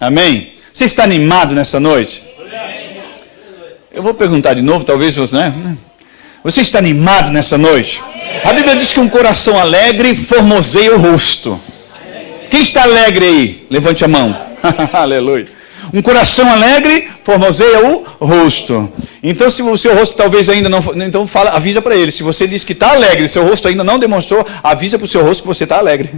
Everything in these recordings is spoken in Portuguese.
Amém? Você está animado nessa noite? Eu vou perguntar de novo, talvez você, né? Você está animado nessa noite? A Bíblia diz que um coração alegre formoseia o rosto. Quem está alegre aí? Levante a mão. Aleluia. Um coração alegre formoseia o rosto. Então, se o seu rosto talvez ainda não... Então, avisa para ele. Se você diz que está alegre, seu rosto ainda não demonstrou, avisa para o seu rosto que você está alegre.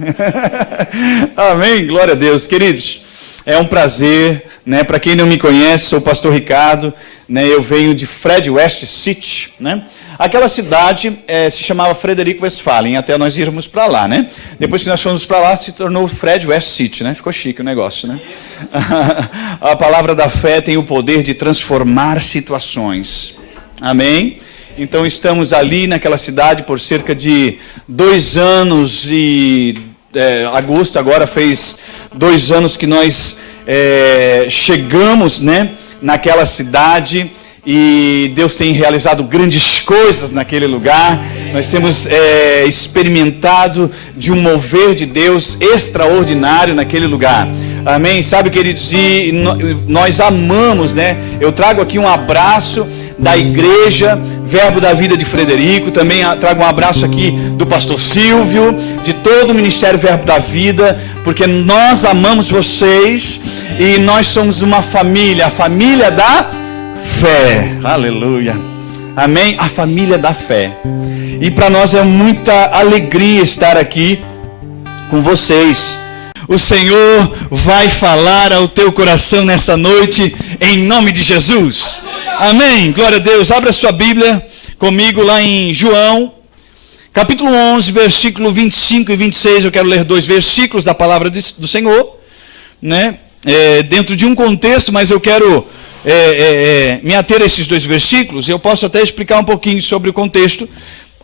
Amém? Glória a Deus. Queridos, é um prazer, né? Para quem não me conhece, sou o pastor Ricardo, né? Eu venho de Fred West City, né? Aquela cidade se chamava Frederico Westphalen, até nós irmos para lá, né? Depois que nós fomos para lá, se tornou Fred West City, né? Ficou chique o negócio, né? A palavra da fé tem o poder de transformar situações. Amém? Então estamos ali naquela cidade por cerca de 2 anos e... agosto agora fez 2 anos que nós chegamos, né? Naquela cidade... E Deus tem realizado grandes coisas naquele lugar. Nós temos experimentado de um mover de Deus extraordinário naquele lugar. Amém? Sabe, queridos, e nós amamos, né? Eu trago aqui um abraço da igreja Verbo da Vida de Frederico. Também trago um abraço aqui do pastor Silvio, de todo o Ministério Verbo da Vida, porque nós amamos vocês e nós somos uma família, a família da fé, aleluia, amém, a família da fé, e para nós é muita alegria estar aqui com vocês. O Senhor vai falar ao teu coração nessa noite, em nome de Jesus, amém, glória a Deus. Abra sua Bíblia comigo lá em João, capítulo 11, versículo 25 e 26, eu quero ler 2 versículos da palavra do Senhor, né, dentro de um contexto, mas eu quero... me ater a esses 2 versículos. Eu posso até explicar um pouquinho sobre o contexto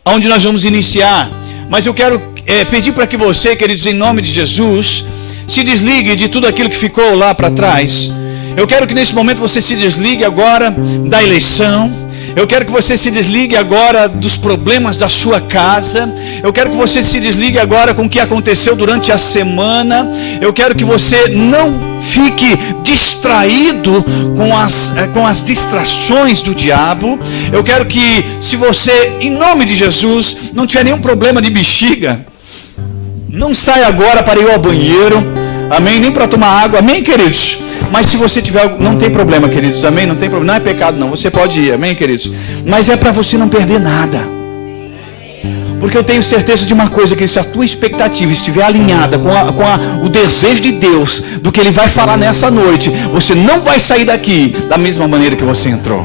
onde nós vamos iniciar, mas eu quero pedir para que você, queridos, em nome de Jesus, se desligue de tudo aquilo que ficou lá para trás. Eu quero que nesse momento você se desligue agora da eleição. Eu quero que você se desligue agora dos problemas da sua casa. Eu quero que você se desligue agora com o que aconteceu durante a semana. Eu quero que você não fique distraído com as distrações do diabo. Eu quero que, se você, em nome de Jesus, não tiver nenhum problema de bexiga, não saia agora para ir ao banheiro, amém? Nem para tomar água, amém, queridos? Mas se você tiver, não tem problema, queridos, amém? Não tem problema, não é pecado não, você pode ir, amém, queridos? Mas é para você não perder nada. Porque eu tenho certeza de uma coisa, que se a tua expectativa estiver alinhada com o desejo de Deus, do que Ele vai falar nessa noite, você não vai sair daqui da mesma maneira que você entrou.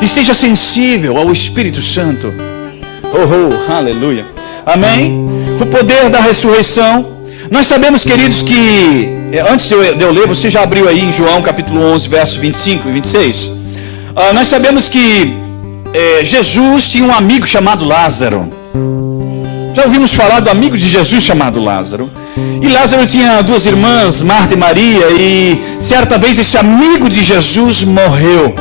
Esteja sensível ao Espírito Santo. Oh, aleluia. Amém? O poder da ressurreição. Nós sabemos, queridos, que antes de eu ler, você já abriu aí em João capítulo 11, verso 25 e 26. Nós sabemos que Jesus tinha um amigo chamado Lázaro. Já ouvimos falar do amigo de Jesus chamado Lázaro. E Lázaro tinha 2 irmãs, Marta e Maria, e certa vez esse amigo de Jesus morreu.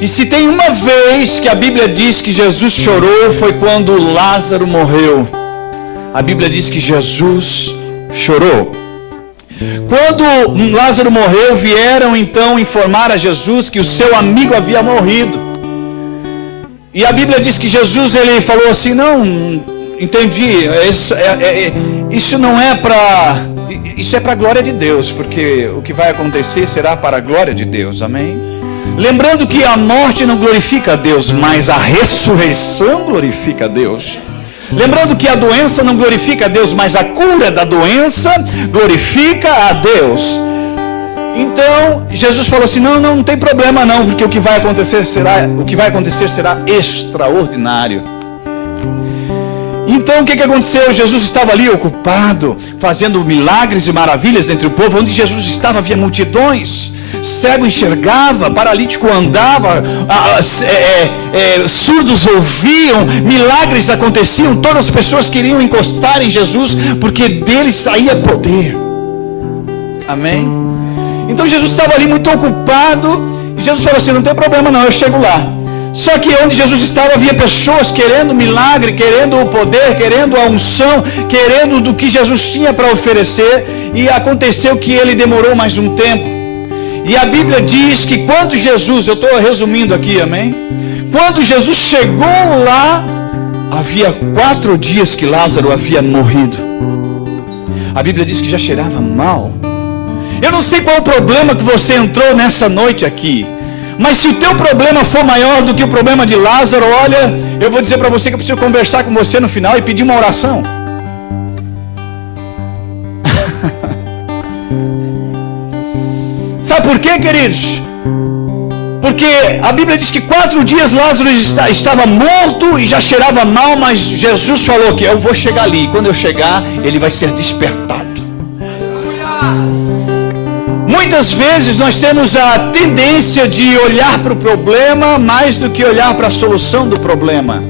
E se tem uma vez que a Bíblia diz que Jesus chorou, foi quando Lázaro morreu. A Bíblia diz que Jesus chorou. Quando Lázaro morreu, vieram então informar a Jesus que o seu amigo havia morrido. E a Bíblia diz que Jesus, ele falou assim: não, entendi, isso não é para... Isso é para a glória de Deus, porque o que vai acontecer será para a glória de Deus, amém? Lembrando que a morte não glorifica a Deus, mas a ressurreição glorifica a Deus. Lembrando que a doença não glorifica a Deus, mas a cura da doença glorifica a Deus. Então, Jesus falou assim: não tem problema não, porque o que vai acontecer será extraordinário. Então, o que aconteceu? Jesus estava ali ocupado, fazendo milagres e maravilhas entre o povo. Onde Jesus estava havia multidões. Cego enxergava, paralítico andava, surdos ouviam, milagres aconteciam, todas as pessoas queriam encostar em Jesus, porque dele saía poder, amém? Então Jesus estava ali muito ocupado, e Jesus falou assim: não tem problema não, eu chego lá, Só que onde Jesus estava havia pessoas querendo milagre, querendo o poder, querendo a unção, querendo do que Jesus tinha para oferecer. E aconteceu que ele demorou mais um tempo. E a Bíblia diz que quando Jesus, eu estou resumindo aqui, amém? Quando Jesus chegou lá, havia 4 dias que Lázaro havia morrido. A Bíblia diz que já cheirava mal. Eu não sei qual o problema que você entrou nessa noite aqui, mas se o teu problema for maior do que o problema de Lázaro, olha, eu vou dizer para você que eu preciso conversar com você no final e pedir uma oração. Sabe por quê, queridos? Porque a Bíblia diz que 4 dias Lázaro estava morto e já cheirava mal, mas Jesus falou que eu vou chegar ali, e quando eu chegar, ele vai ser despertado. Muitas vezes nós temos a tendência de olhar para o problema mais do que olhar para a solução do problema.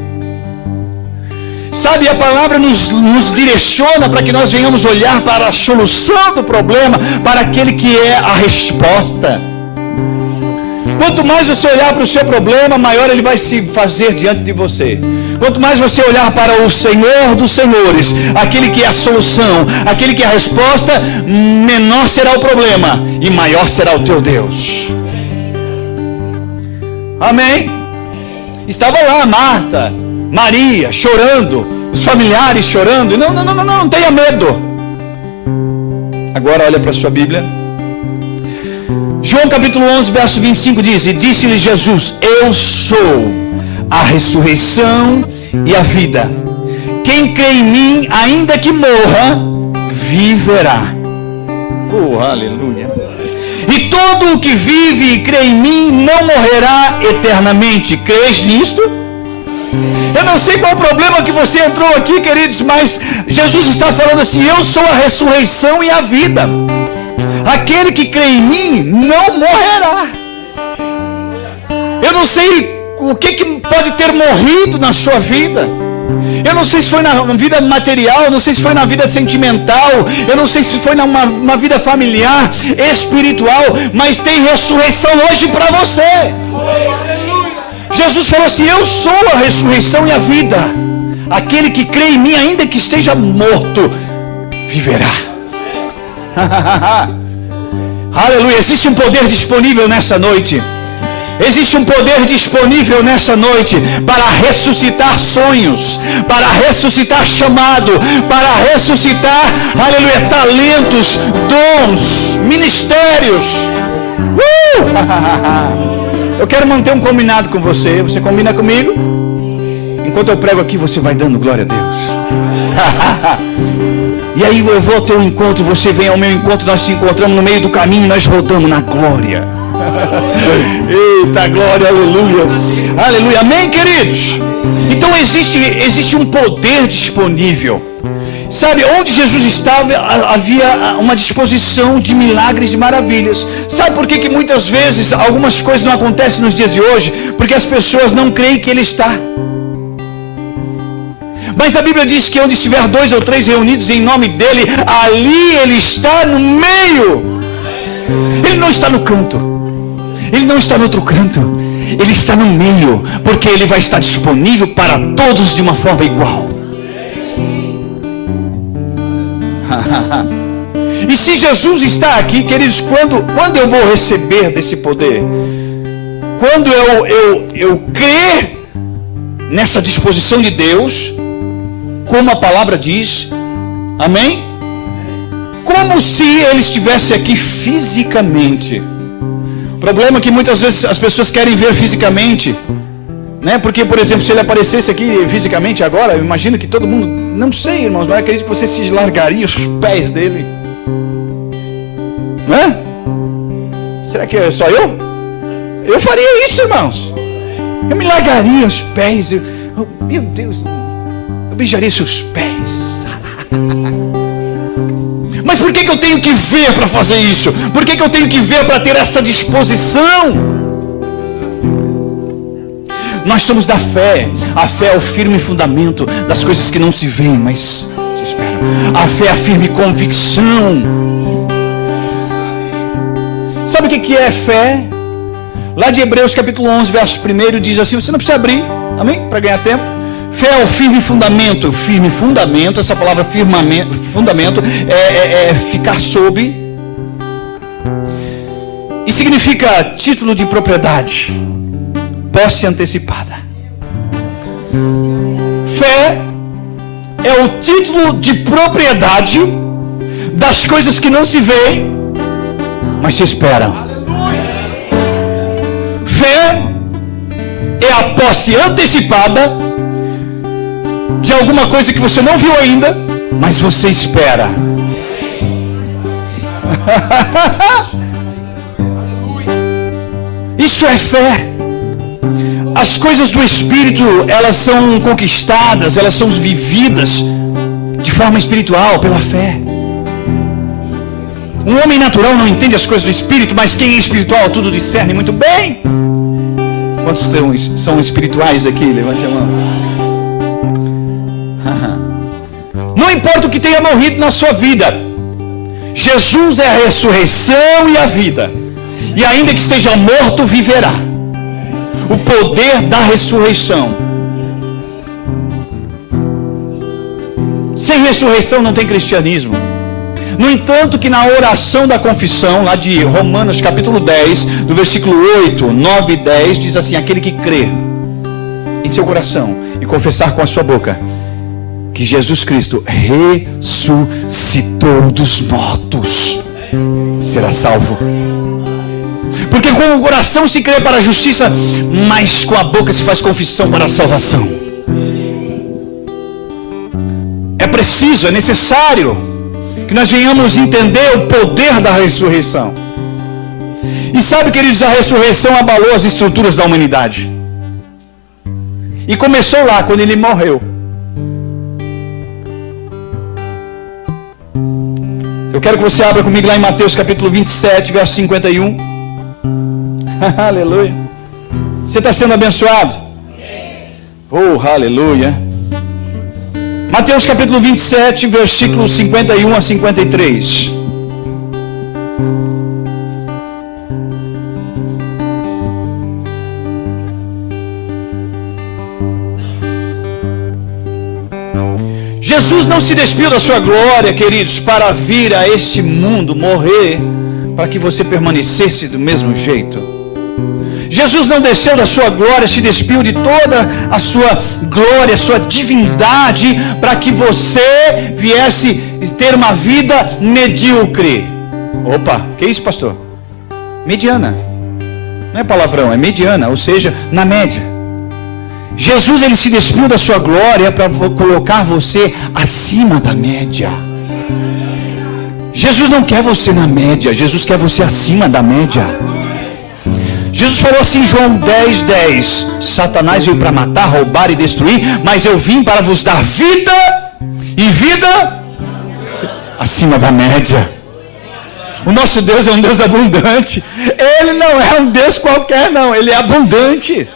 Sabe, a palavra nos direciona para que nós venhamos olhar para a solução do problema, para aquele que é a resposta. Quanto mais você olhar para o seu problema, maior ele vai se fazer diante de você. Quanto mais você olhar para o Senhor dos Senhores, aquele que é a solução, aquele que é a resposta, menor será o problema e maior será o teu Deus. Amém? Estava lá Marta, Maria, chorando, os familiares chorando. Não tenha medo. Agora olha para a sua Bíblia. João capítulo 11, verso 25 diz: e disse-lhe Jesus: eu sou a ressurreição e a vida. Quem crê em mim, ainda que morra, viverá. Aleluia. E todo o que vive e crê em mim não morrerá eternamente. Crês nisto? Eu não sei qual o problema que você entrou aqui, queridos, mas Jesus está falando assim: eu sou a ressurreição e a vida. Aquele que crê em mim não morrerá. Eu não sei o que pode ter morrido na sua vida. Eu não sei se foi na vida material, eu não sei se foi na vida sentimental, eu não sei se foi numa vida familiar, espiritual, mas tem ressurreição hoje para você. Jesus falou assim: eu sou a ressurreição e a vida. Aquele que crê em mim, ainda que esteja morto, viverá. Aleluia. Existe um poder disponível nessa noite. Existe um poder disponível nessa noite para ressuscitar sonhos, para ressuscitar chamado, para ressuscitar, aleluia, talentos, dons, ministérios. Eu quero manter um combinado com você. Você combina comigo? Enquanto eu prego aqui, você vai dando glória a Deus. E aí eu vou ao teu encontro, você vem ao meu encontro, nós nos encontramos no meio do caminho, nós rodamos na glória. Eita glória, aleluia. Aleluia, amém, queridos? Então existe um poder disponível. Sabe, onde Jesus estava, havia uma disposição de milagres e maravilhas. Sabe por que muitas vezes algumas coisas não acontecem nos dias de hoje? Porque as pessoas não creem que Ele está. Mas a Bíblia diz que onde estiver 2 ou 3 reunidos em nome dEle, ali Ele está no meio. Ele não está no canto. Ele não está no outro canto. Ele está no meio, porque Ele vai estar disponível para todos de uma forma igual. E se Jesus está aqui, queridos, quando eu vou receber desse poder? Quando eu crer nessa disposição de Deus, como a palavra diz, amém? Como se Ele estivesse aqui fisicamente. O problema é que muitas vezes as pessoas querem ver fisicamente, né? Porque, por exemplo, se Ele aparecesse aqui fisicamente agora, eu imagino que todo mundo, não sei, irmãos, mas acredito que você se largaria os pés dele, né? Será que é só eu? Eu faria isso, irmãos. Eu me largaria os pés. Meu Deus, eu beijaria seus pés. Mas por que eu tenho que ver para fazer isso? Por que eu tenho que ver para ter essa disposição? Nós somos da fé. A fé é o firme fundamento das coisas que não se veem, mas se esperam. A fé é a firme convicção. Sabe o que é fé? Lá de Hebreus capítulo 11, verso 1, diz assim, você não precisa abrir, amém? Para ganhar tempo. Fé é o firme fundamento. Firme fundamento, essa palavra firmamento, fundamento é ficar sob. E significa título de propriedade, posse antecipada. Fé é o título de propriedade das coisas que não se veem, mas se esperam. Fé é a posse antecipada de alguma coisa que você não viu ainda, mas você espera. Isso é fé. As coisas do Espírito, elas são conquistadas, elas são vividas de forma espiritual, pela fé. Um homem natural não entende as coisas do Espírito, mas quem é espiritual tudo discerne muito bem. Quantos são espirituais aqui? Levante a mão. Não importa o que tenha morrido na sua vida, Jesus é a ressurreição e a vida. E ainda que esteja morto, viverá. O poder da ressurreição. Sem ressurreição não tem cristianismo. No entanto, que na oração da confissão, lá de Romanos capítulo 10, do versículo 8, 9 e 10, diz assim, aquele que crê em seu coração e confessar com a sua boca que Jesus Cristo ressuscitou dos mortos, será salvo. Porque com o coração se crê para a justiça, mas com a boca se faz confissão para a salvação. É preciso, é necessário que nós venhamos entender o poder da ressurreição. E sabe, queridos, a ressurreição abalou as estruturas da humanidade. E começou lá, quando ele morreu. Eu quero que você abra comigo lá em Mateus capítulo 27, verso 51. Aleluia. Você está sendo abençoado? Oh, aleluia. Mateus capítulo 27, versículos 51 a 53. Jesus não se despiu da sua glória, queridos, para vir a este mundo morrer, para que você permanecesse do mesmo jeito. Jesus não desceu da sua glória, se despiu de toda a sua glória, a sua divindade, para que você viesse ter uma vida medíocre. Opa, que isso, pastor? Mediana. Não é palavrão, é mediana, ou seja, na média. Jesus, ele se despiu da sua glória para colocar você acima da média. Jesus não quer você na média, Jesus quer você acima da média. Jesus falou assim em João 10:10, Satanás veio para matar, roubar e destruir, mas eu vim para vos dar vida, e vida acima da média. O nosso Deus é um Deus abundante. Ele não é um Deus qualquer não, ele é abundante.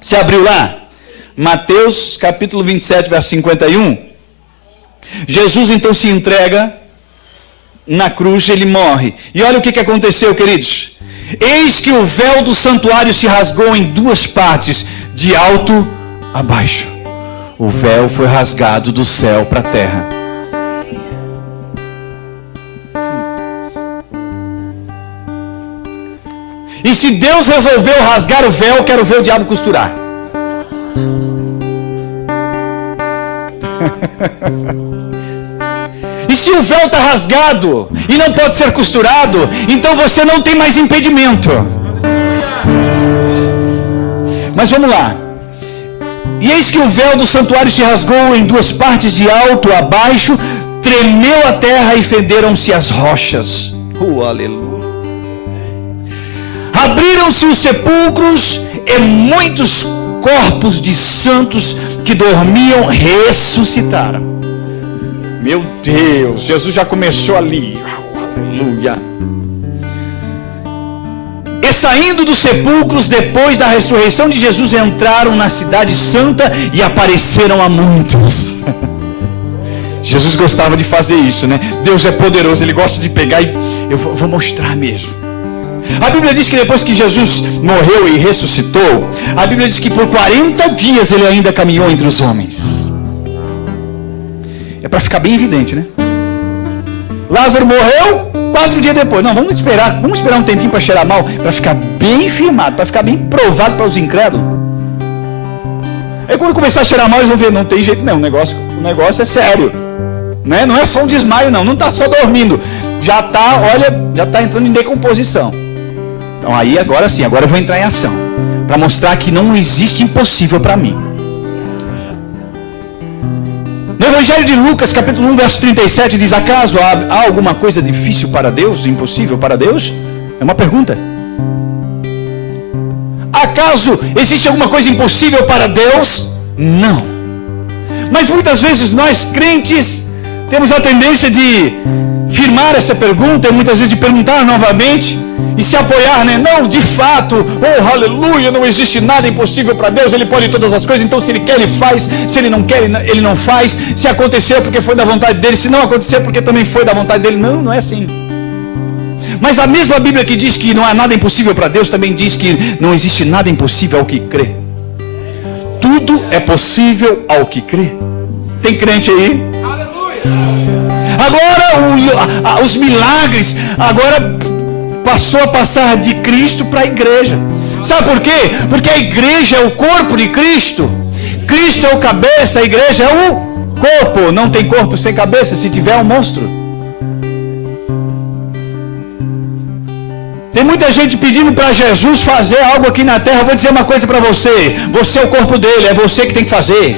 Você abriu lá? Mateus capítulo 27, verso 51. Jesus então se entrega na cruz, ele morre. E olha o que aconteceu, queridos. Eis que o véu do santuário se rasgou em duas partes, de alto a baixo. O véu foi rasgado do céu para a terra. E se Deus resolveu rasgar o véu, quero ver o diabo costurar. E se o véu está rasgado e não pode ser costurado, então você não tem mais impedimento. Mas vamos lá. E eis que o véu do santuário se rasgou em duas partes, de alto a baixo, tremeu a terra e fenderam-se as rochas. Aleluia. Abriram-se os sepulcros e muitos corpos de santos que dormiam ressuscitaram. Meu Deus, Jesus já começou ali. Aleluia. E saindo dos sepulcros, depois da ressurreição de Jesus, entraram na cidade santa e apareceram a muitos. Jesus gostava de fazer isso, né? Deus é poderoso, ele gosta de pegar e eu vou mostrar mesmo. A Bíblia diz que depois que Jesus morreu e ressuscitou, a Bíblia diz que por 40 dias ele ainda caminhou entre os homens. É para ficar bem evidente, né? Lázaro morreu, 4 dias depois. Não, vamos esperar um tempinho para cheirar mal, para ficar bem firmado, para ficar bem provado para os incrédulos. Aí quando começar a cheirar mal, eles vão ver, não tem jeito não, o negócio é sério. Né? Não é só um desmaio não está só dormindo. Já está entrando em decomposição. Então aí agora sim, agora eu vou entrar em ação. Para mostrar que não existe impossível para mim. No Evangelho de Lucas, capítulo 1, verso 37, diz: acaso há alguma coisa difícil para Deus, impossível para Deus? É uma pergunta. Acaso existe alguma coisa impossível para Deus? Não. Mas muitas vezes nós crentes temos a tendência de firmar essa pergunta, e muitas vezes de perguntar novamente e se apoiar, né? Não, de fato, oh aleluia, não existe nada impossível para Deus, Ele pode todas as coisas, então se Ele quer Ele faz, se Ele não quer Ele não faz, se acontecer porque foi da vontade dEle, se não acontecer porque também foi da vontade dEle. Não é assim. Mas a mesma Bíblia que diz que não há nada impossível para Deus, também diz que não existe nada impossível ao que crê. Tudo é possível ao que crê. Tem crente aí? Agora os milagres agora passou a passar de Cristo para a igreja. Sabe por quê? Porque a igreja é o corpo de Cristo. Cristo é o cabeça, a igreja é o corpo. Não tem corpo sem cabeça, se tiver é um monstro. Tem muita gente pedindo para Jesus fazer algo aqui na terra. Eu vou dizer uma coisa para você. Você é o corpo dele, é você que tem que fazer.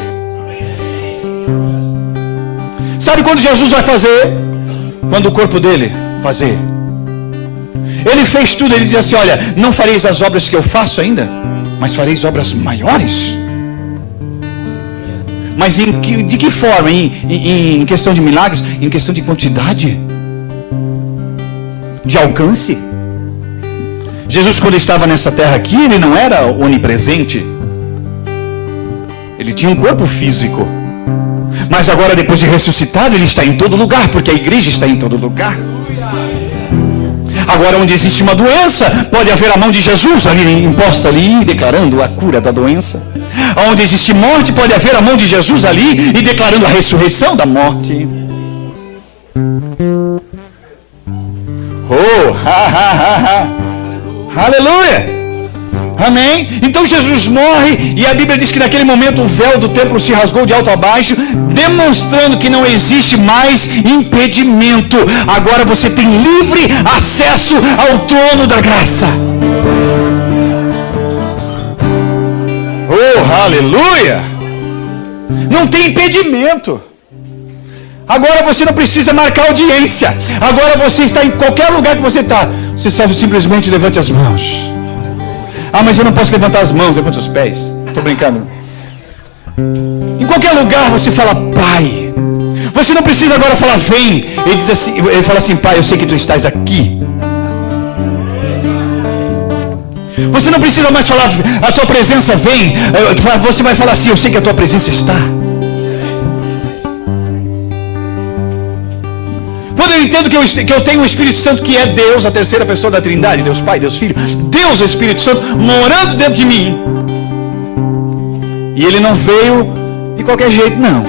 Sabe quando Jesus vai fazer? Quando o corpo dele fazer. Ele fez tudo, ele diz assim: olha, não fareis as obras que eu faço ainda, mas fareis obras maiores. Mas de que forma? Em questão de milagres? Em questão de quantidade? De alcance? Jesus, quando estava nessa terra aqui, ele não era onipresente. Ele tinha um corpo físico. Mas agora, depois de ressuscitado, ele está em todo lugar, porque a igreja está em todo lugar. Agora, onde existe uma doença, pode haver a mão de Jesus ali, imposta ali, declarando a cura da doença. Onde existe morte, pode haver a mão de Jesus ali, e declarando a ressurreição da morte. Oh, aleluia! Amém? Então Jesus morre e a Bíblia diz que naquele momento o véu do templo se rasgou de alto a baixo, demonstrando que não existe mais impedimento. Agora você tem livre acesso ao trono da graça. Oh, aleluia! Não tem impedimento. Agora você não precisa marcar audiência. Agora você está em qualquer lugar que você está. Você só simplesmente levante as mãos. Ah, mas eu não posso levantar as mãos, levante os pés. Estou brincando. Em qualquer lugar você fala Pai. Você não precisa agora falar vem. Ele diz assim, ele fala assim: Pai, eu sei que tu estás aqui. Você não precisa mais falar a tua presença vem. Você vai falar assim: eu sei que a tua presença está. Quando eu entendo que eu tenho o Espírito Santo, que é Deus, a terceira pessoa da Trindade, Deus Pai, Deus Filho, Deus Espírito Santo, morando dentro de mim. E Ele não veio de qualquer jeito, não.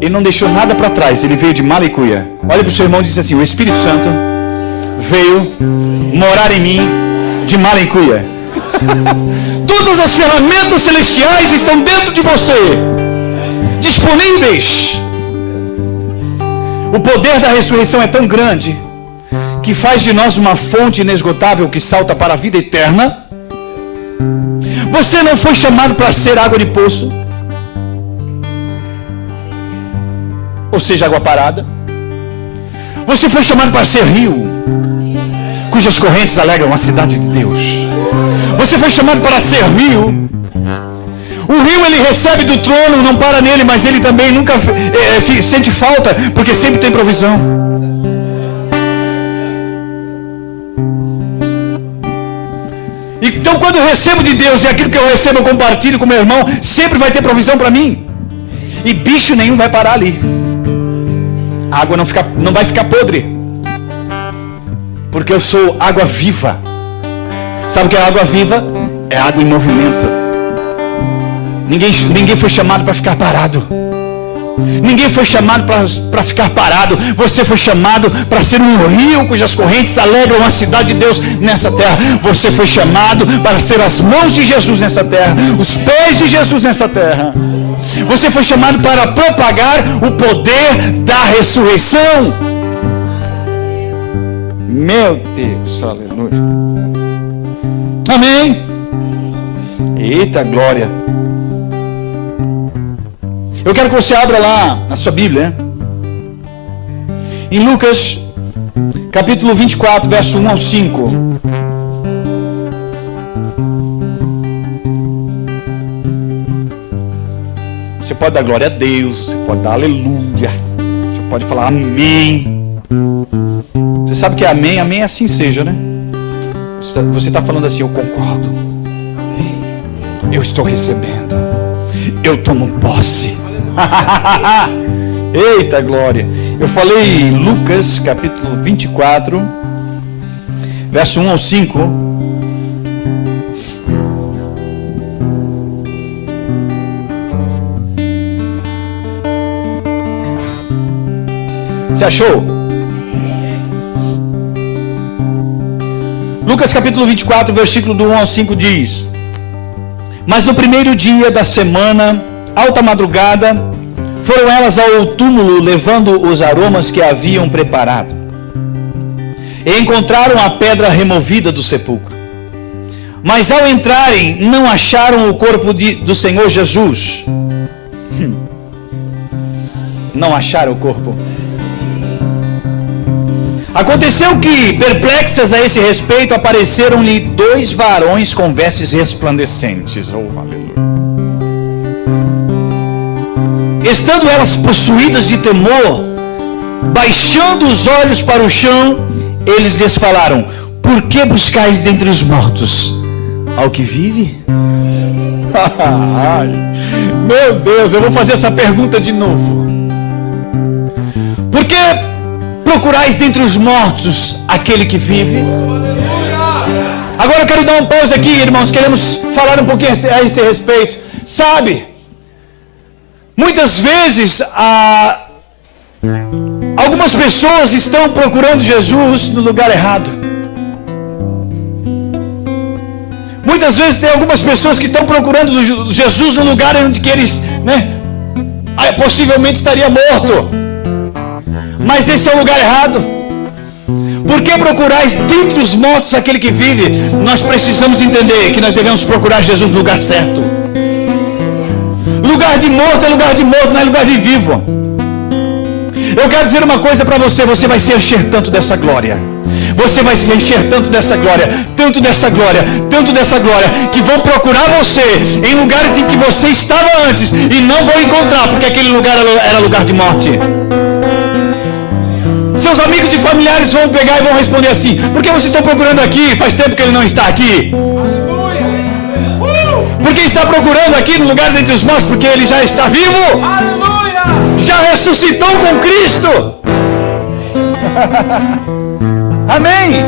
Ele não deixou nada para trás, Ele veio de Malicuia. Olha para o seu irmão e diz assim: o Espírito Santo veio morar em mim de Malicuia. Todas as ferramentas celestiais estão dentro de você, disponíveis. O poder da ressurreição é tão grande que faz de nós uma fonte inesgotável que salta para a vida eterna. Você não foi chamado para ser água de poço, ou seja, água parada. Você foi chamado para ser rio, cujas correntes alegram a cidade de Deus. Você foi chamado para ser rio. O rio, ele recebe do trono, não para nele, mas ele também nunca sente falta, porque sempre tem provisão. Então, quando eu recebo de Deus, e aquilo que eu recebo eu compartilho com meu irmão, sempre vai ter provisão para mim. E bicho nenhum vai parar ali. A água não vai ficar podre. Porque eu sou água viva. Sabe o que é água viva? É água em movimento. Ninguém foi chamado para ficar parado. Ninguém foi chamado para ficar parado. Você foi chamado para ser um rio cujas correntes alegram a cidade de Deus nessa terra. Você foi chamado para ser as mãos de Jesus nessa terra, os pés de Jesus nessa terra. Você foi chamado para propagar o poder da ressurreição. Meu Deus, aleluia. Amém. Eita glória. Eu quero que você abra lá na sua Bíblia, em Lucas, capítulo 24, verso 1 ao 5. Você pode dar glória a Deus, você pode dar aleluia, você pode falar amém. Você sabe que é amém? Amém é assim seja, né? Você está falando assim, eu concordo. Eu estou recebendo. Eu tomo posse. Eita glória. Eu falei Lucas capítulo 24, verso 1 ao 5. Você achou? Lucas capítulo 24, versículo do 1 ao 5 diz: Mas no primeiro dia da semana, alta madrugada, foram elas ao túmulo levando os aromas que haviam preparado. E encontraram a pedra removida do sepulcro. Mas ao entrarem, não acharam o corpo do Senhor Jesus. Não acharam o corpo. Aconteceu que, perplexas a esse respeito, apareceram-lhe 2 varões com vestes resplandecentes. Oh, aleluia. Estando elas possuídas de temor, baixando os olhos para o chão, eles lhes falaram: Por que buscais dentre os mortos ao que vive? Meu Deus, eu vou fazer essa pergunta de novo. Por que procurais dentre os mortos aquele que vive? Agora eu quero dar um pause aqui, irmãos. Queremos falar um pouquinho a esse respeito. Sabe, muitas vezes algumas pessoas estão procurando Jesus no lugar errado. Muitas vezes tem algumas pessoas que estão procurando Jesus no lugar onde que eles, possivelmente estaria morto. Mas esse é o lugar errado. Por que procurais dentre os mortos aquele que vive? Nós precisamos entender que nós devemos procurar Jesus no lugar certo. Lugar de morto é lugar de morto, não é lugar de vivo. Eu quero dizer uma coisa para você: você vai se encher tanto dessa glória. Você vai se encher tanto dessa glória, tanto dessa glória, tanto dessa glória, que vão procurar você em lugares em que você estava antes e não vão encontrar, porque aquele lugar era lugar de morte. Seus amigos e familiares vão pegar e vão responder assim: Por que vocês estão procurando aqui? Faz tempo que ele não está aqui. Por que está procurando aqui no lugar dentre os mortos? Porque ele já está vivo. Aleluia! Já ressuscitou com Cristo. Amém.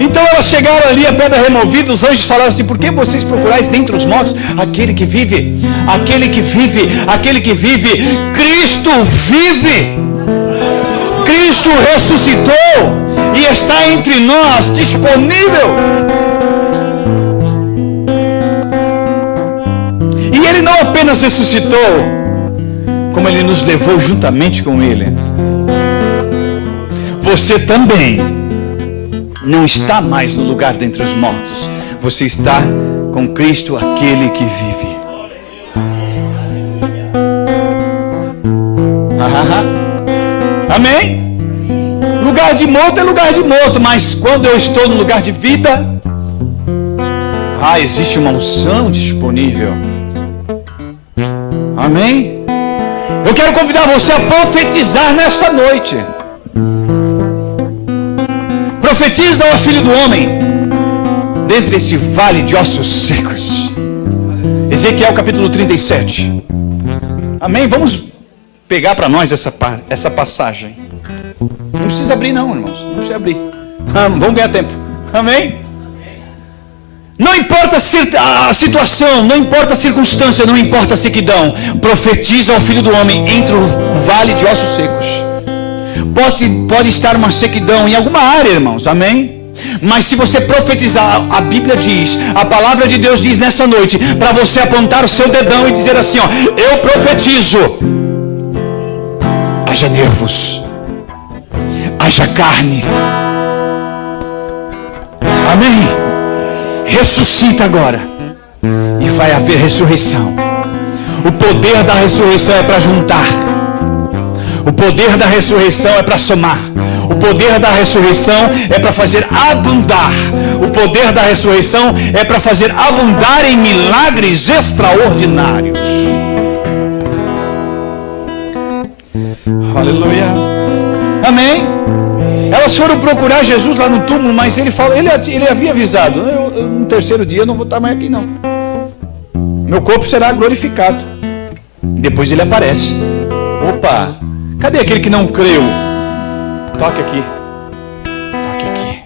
Então elas chegaram ali, a pedra removida. Os anjos falaram assim: Por que vocês procurais dentre os mortos aquele que vive? Aquele que vive, aquele que vive. Cristo vive. Cristo ressuscitou e está entre nós, disponível. E Ele não apenas ressuscitou, como Ele nos levou juntamente com Ele. Você também não está mais no lugar dentre os mortos. Você está com Cristo, aquele que vive. Amém? Lugar de morto é lugar de morto, mas quando eu estou no lugar de vida, existe uma unção disponível. Amém? Eu quero convidar você a profetizar nesta noite. Profetiza, ó filho do homem, dentre esse vale de ossos secos. Ezequiel capítulo 37. Amém? Vamos pegar para nós essa passagem. Não precisa abrir não, irmãos. Não precisa abrir. Vamos ganhar tempo. Amém? Não importa a situação, não importa a circunstância, não importa a sequidão. Profetiza ao Filho do Homem entre o vale de ossos secos. Pode estar uma sequidão em alguma área, irmãos. Amém? Mas se você profetizar, a Bíblia diz, a palavra de Deus diz nessa noite, para você apontar o seu dedão e dizer assim, ó, eu profetizo. Haja nervos, haja carne. Amém? Ressuscita agora. E vai haver ressurreição. O poder da ressurreição é para juntar. O poder da ressurreição é para somar. O poder da ressurreição é para fazer abundar. O poder da ressurreição é para fazer abundar em milagres extraordinários. Aleluia. Amém? Elas foram procurar Jesus lá no túmulo, mas ele havia avisado, no terceiro dia eu não vou estar mais aqui não. Meu corpo será glorificado. Depois ele aparece. Opa, cadê aquele que não creu? Toque aqui. Toque aqui.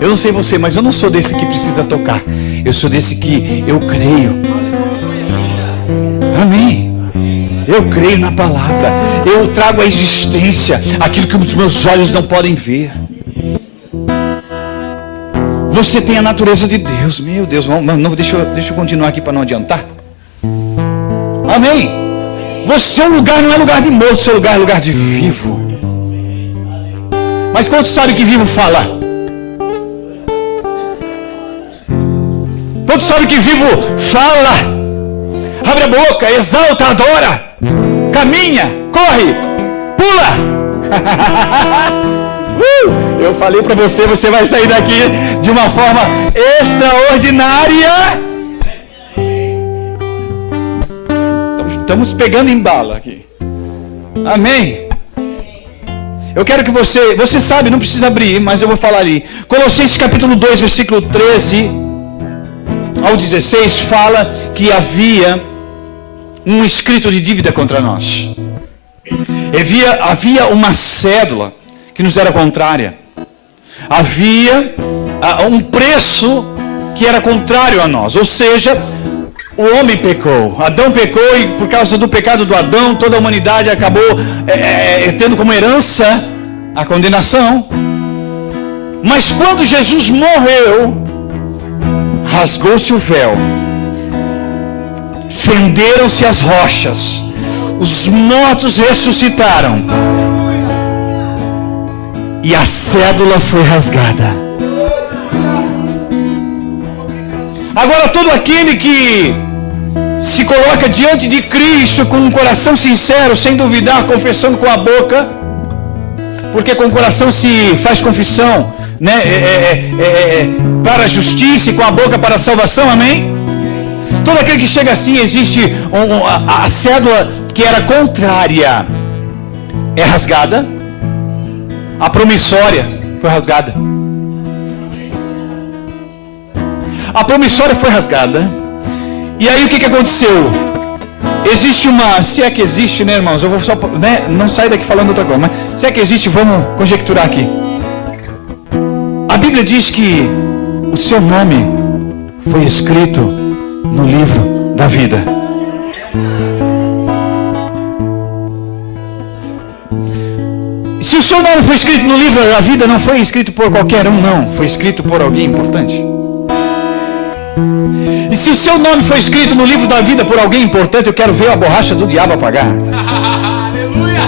Eu não sei você, mas eu não sou desse que precisa tocar. Eu sou desse que eu creio. Amém. Eu creio na palavra. Eu trago à existência aquilo que os meus olhos não podem ver. Você tem a natureza de Deus. Meu Deus, deixa eu continuar aqui para não adiantar. Amém. Seu lugar não é lugar de morto, seu lugar é lugar de vivo. Mas quantos sabem que vivo fala? Quantos sabem que vivo fala? Abre a boca, exalta, adora, caminha, corre, pula. Eu falei para você, você vai sair daqui de uma forma extraordinária. Estamos pegando em bala aqui. Amém. Eu quero que você sabe, não precisa abrir, mas eu vou falar ali. Colossenses capítulo 2, versículo 13 ao 16, fala que havia um escrito de dívida contra nós. Havia uma cédula que nos era contrária. Havia um preço que era contrário a nós. Ou seja, o homem pecou. Adão pecou e por causa do pecado do Adão, toda a humanidade acabou tendo como herança a condenação. Mas quando Jesus morreu, rasgou-se o véu. Fenderam-se as rochas. Os mortos ressuscitaram. E a cédula foi rasgada. Agora todo aquele que se coloca diante de Cristo com um coração sincero, sem duvidar, confessando com a boca, porque com o coração se faz confissão, né? Para a justiça e com a boca para a salvação, amém? Todo aquele que chega assim, existe a cédula que era contrária, é rasgada. A promissória foi rasgada. A promissória foi rasgada. E aí o que aconteceu? Existe se é que existe, né, irmãos? Eu vou só, né, não sair daqui falando outra coisa, mas se é que existe, vamos conjecturar aqui. A Bíblia diz que o seu nome foi escrito no livro da vida. Se o seu nome foi escrito no livro da vida, não foi escrito por qualquer um, não. Foi escrito por alguém importante. E se o seu nome foi escrito no livro da vida por alguém importante, eu quero ver a borracha do diabo apagar. Aleluia!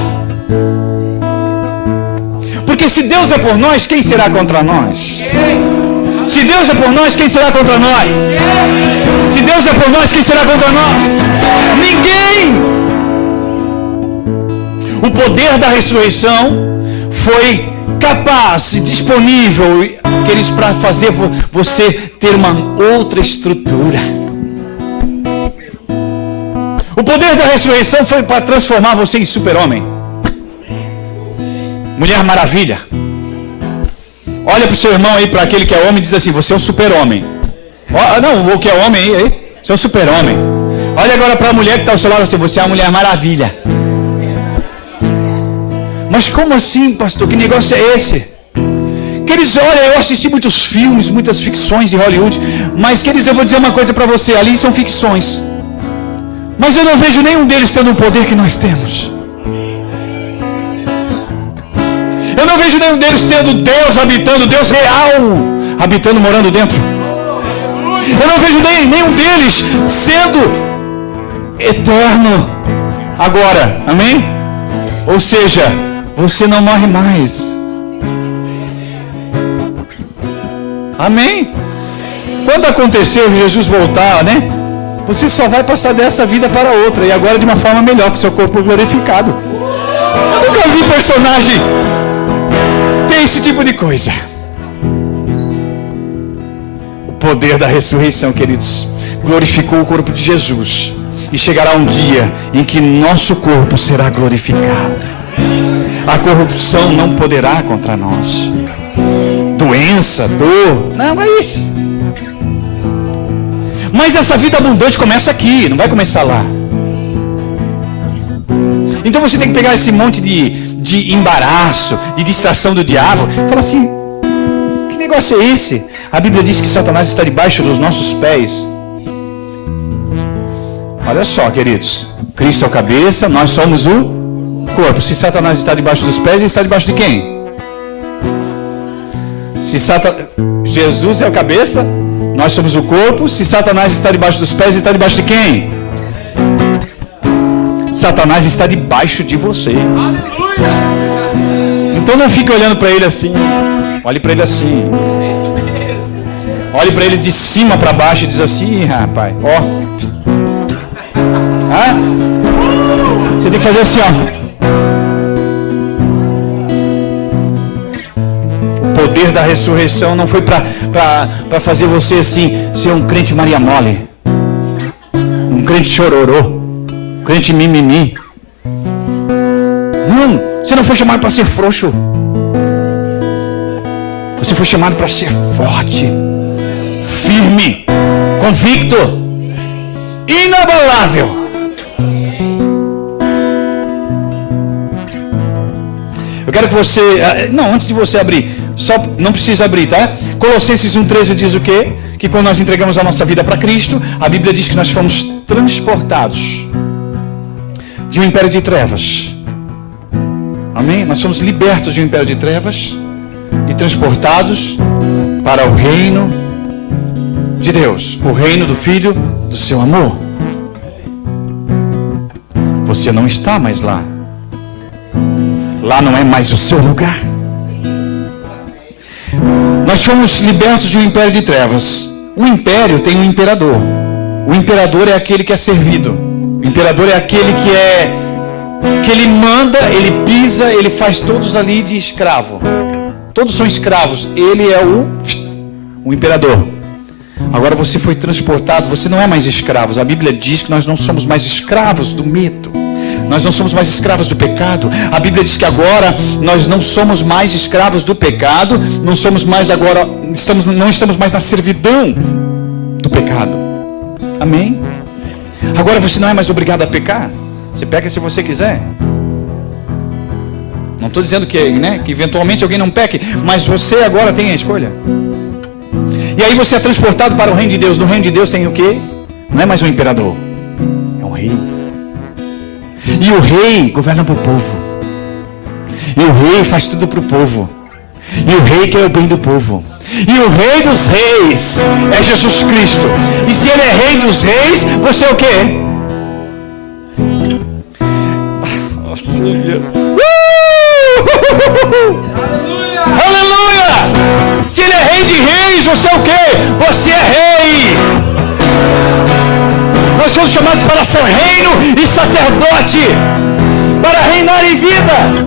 Porque se Deus é por nós, quem será contra nós? Se Deus é por nós, quem será contra nós? Se Deus é por nós, quem será contra nós? Ninguém! O poder da ressurreição foi capaz e disponível, aqueles para fazer você ter uma outra estrutura. O poder da ressurreição foi para transformar você em super-homem, Mulher Maravilha. Olha para o seu irmão aí, para aquele que é homem, e diz assim: você é um super-homem. Não, o que é homem aí, você é um super-homem. Olha agora para a mulher que está ao seu lado assim: você é a Mulher Maravilha. Mas como assim, pastor? Que negócio é esse? Queridos, olha, eu assisti muitos filmes, muitas ficções de Hollywood, mas, queridos, eu vou dizer uma coisa para você, ali são ficções. Mas eu não vejo nenhum deles tendo o poder que nós temos. Eu não vejo nenhum deles tendo Deus habitando, Deus real, habitando, morando dentro. Eu não vejo nenhum deles sendo eterno agora, amém? Ou seja, você não morre mais. Amém? Quando aconteceu Jesus voltar, né? Você só vai passar dessa vida para outra, e agora de uma forma melhor, com seu corpo glorificado. Eu nunca vi personagem ter esse tipo de coisa. O poder da ressurreição, queridos, glorificou o corpo de Jesus. E chegará um dia em que nosso corpo será glorificado. A corrupção não poderá contra nós. Doença, dor, não é isso. Mas essa vida abundante começa aqui, não vai começar lá. Então você tem que pegar esse monte de embaraço, de distração do diabo, e falar assim: que negócio é esse? A Bíblia diz que Satanás está debaixo dos nossos pés. Olha só, queridos, Cristo é o cabeça, nós somos o corpo. Se Satanás está debaixo dos pés, ele está debaixo de quem? Se Jesus é a cabeça, nós somos o corpo. Se Satanás está debaixo dos pés, ele está debaixo de quem? Satanás está debaixo de você. Aleluia! Então não fique olhando para ele assim. Olhe para ele assim. Olhe para ele de cima para baixo e diz assim: rapaz, ó. Você tem que fazer assim, ó. O poder da ressurreição não foi para fazer você assim ser um crente Maria Mole, um crente chororô, um crente mimimi. Não, você não foi chamado para ser frouxo. Você foi chamado para ser forte, firme, convicto, inabalável. Eu quero que você... Não, antes de você abrir, só não precisa abrir, tá? Colossenses 1,13 diz o quê? Que quando nós entregamos a nossa vida para Cristo, a Bíblia diz que nós fomos transportados de um império de trevas. Amém? Nós somos libertos de um império de trevas e transportados para o reino de Deus, o reino do Filho do seu amor. Você não está mais lá. Lá não é mais o seu lugar. Nós fomos libertos de um império de trevas. O império tem um imperador. O imperador é aquele que é servido. O imperador é aquele que ele manda, ele pisa, ele faz todos ali de escravo. Todos são escravos. Ele é o imperador. Agora você foi transportado, você não é mais escravo. A Bíblia diz que nós não somos mais escravos do medo. Nós não somos mais escravos do pecado. A Bíblia diz que agora nós não somos mais escravos do pecado. Não somos mais agora, não estamos mais na servidão do pecado. Amém? Agora você não é mais obrigado a pecar. Você peca se você quiser. Não estou dizendo que eventualmente alguém não peque, mas você agora tem a escolha. E aí você é transportado para o reino de Deus. No reino de Deus tem o quê? Não é mais um imperador, é um rei. E o rei governa para o povo. E o rei faz tudo para o povo. E o rei quer o bem do povo. E o rei dos reis é Jesus Cristo. E se ele é rei dos reis, você é o quê? Aleluia! Se ele é rei de reis, você é o quê? Você é rei. Nós somos chamados para ser reino e sacerdote, para reinar em vida.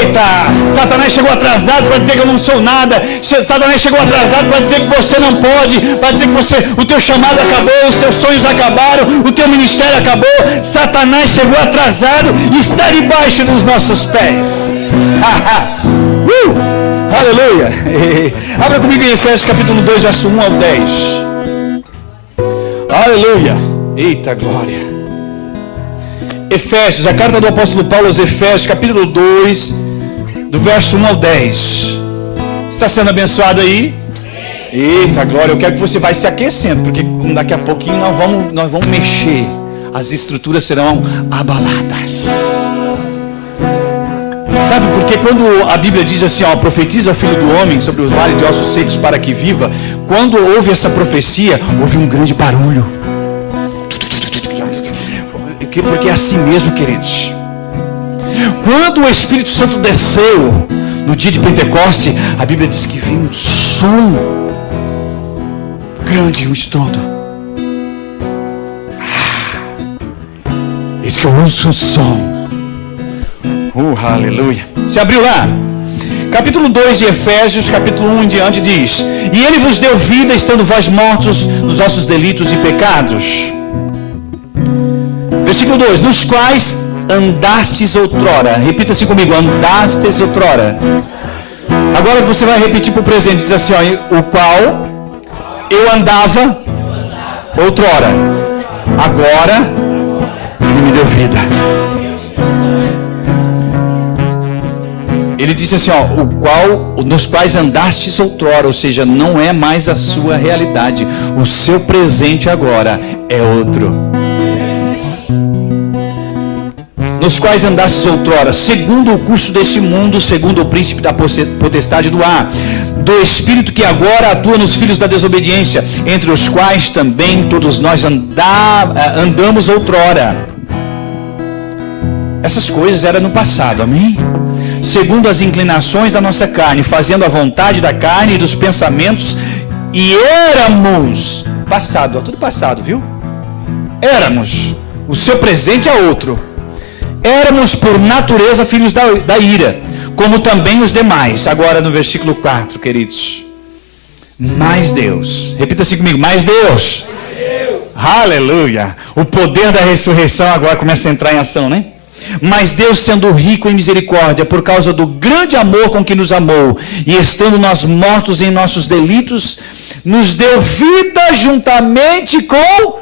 Eita! Satanás chegou atrasado para dizer que eu não sou nada. Satanás chegou atrasado para dizer que você não pode, para dizer que o teu chamado acabou, os teus sonhos acabaram, o teu ministério acabou. Satanás chegou atrasado e está debaixo dos nossos pés. Aleluia! Abra comigo em Efésios capítulo 2, verso 1 ao 10. Aleluia! Eita glória! Efésios, a carta do apóstolo Paulo aos Efésios, capítulo 2, do verso 1 ao 10. Está sendo abençoado aí? Eita, glória, eu quero que você vai se aquecendo, porque daqui a pouquinho nós vamos mexer. As estruturas serão abaladas. Sabe, porque quando a Bíblia diz assim, ó, profetiza ao Filho do Homem sobre o vale de ossos secos para que viva, quando houve essa profecia, houve um grande barulho. Porque é assim mesmo, queridos. Quando o Espírito Santo desceu no dia de Pentecoste, a Bíblia diz que veio um som grande, um estrondo. Esse que eu ouço o som. Aleluia. Se abriu lá. Capítulo 2 de Efésios, capítulo 1 em diante diz: E ele vos deu vida, estando vós mortos nos vossos delitos e pecados. Versículo 2: Nos quais andastes outrora. Repita-se comigo: andastes outrora. Agora você vai repetir para o presente. Diz assim, ó, o qual eu andava outrora. Agora ele me deu vida. Ele disse assim, ó, nos quais andastes outrora, ou seja, não é mais a sua realidade. O seu presente agora é outro. Nos quais andastes outrora, segundo o curso deste mundo, segundo o príncipe da potestade do ar, do espírito que agora atua nos filhos da desobediência, entre os quais também todos nós andamos outrora. Essas coisas eram no passado, amém? Segundo as inclinações da nossa carne, fazendo a vontade da carne e dos pensamentos, e éramos, passado, tudo passado, viu? Éramos, o seu presente é outro. Éramos por natureza filhos da ira, como também os demais. Agora no versículo 4, queridos. Mais Deus, repita-se comigo, mais Deus. Aleluia. O poder da ressurreição agora começa a entrar em ação, né? Mas Deus, sendo rico em misericórdia, por causa do grande amor com que nos amou, e estando nós mortos em nossos delitos, nos deu vida juntamente com...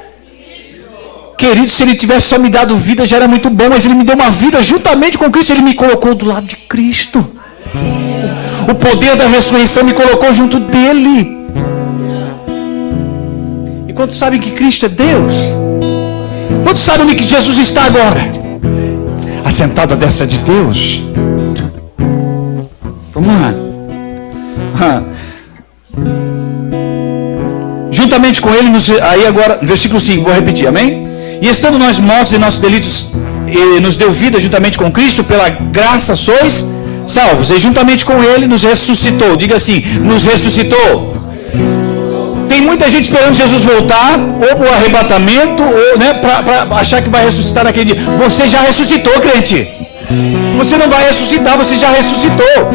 Querido, se ele tivesse só me dado vida já era muito bom, mas ele me deu uma vida juntamente com Cristo, ele me colocou do lado de Cristo. O poder da ressurreição me colocou junto dele. E quantos sabem que Cristo é Deus? Quantos sabem onde que Jesus está agora? Assentado à destra de Deus. Vamos lá. Juntamente com ele, aí agora, versículo 5, vou repetir, amém? E estando nós mortos em nossos delitos, ele nos deu vida juntamente com Cristo, pela graça sois salvos. E juntamente com ele nos ressuscitou. Diga assim, nos ressuscitou. Tem muita gente esperando Jesus voltar, ou o arrebatamento, ou, né, para achar que vai ressuscitar naquele dia. Você já ressuscitou, crente. Você não vai ressuscitar, você já ressuscitou.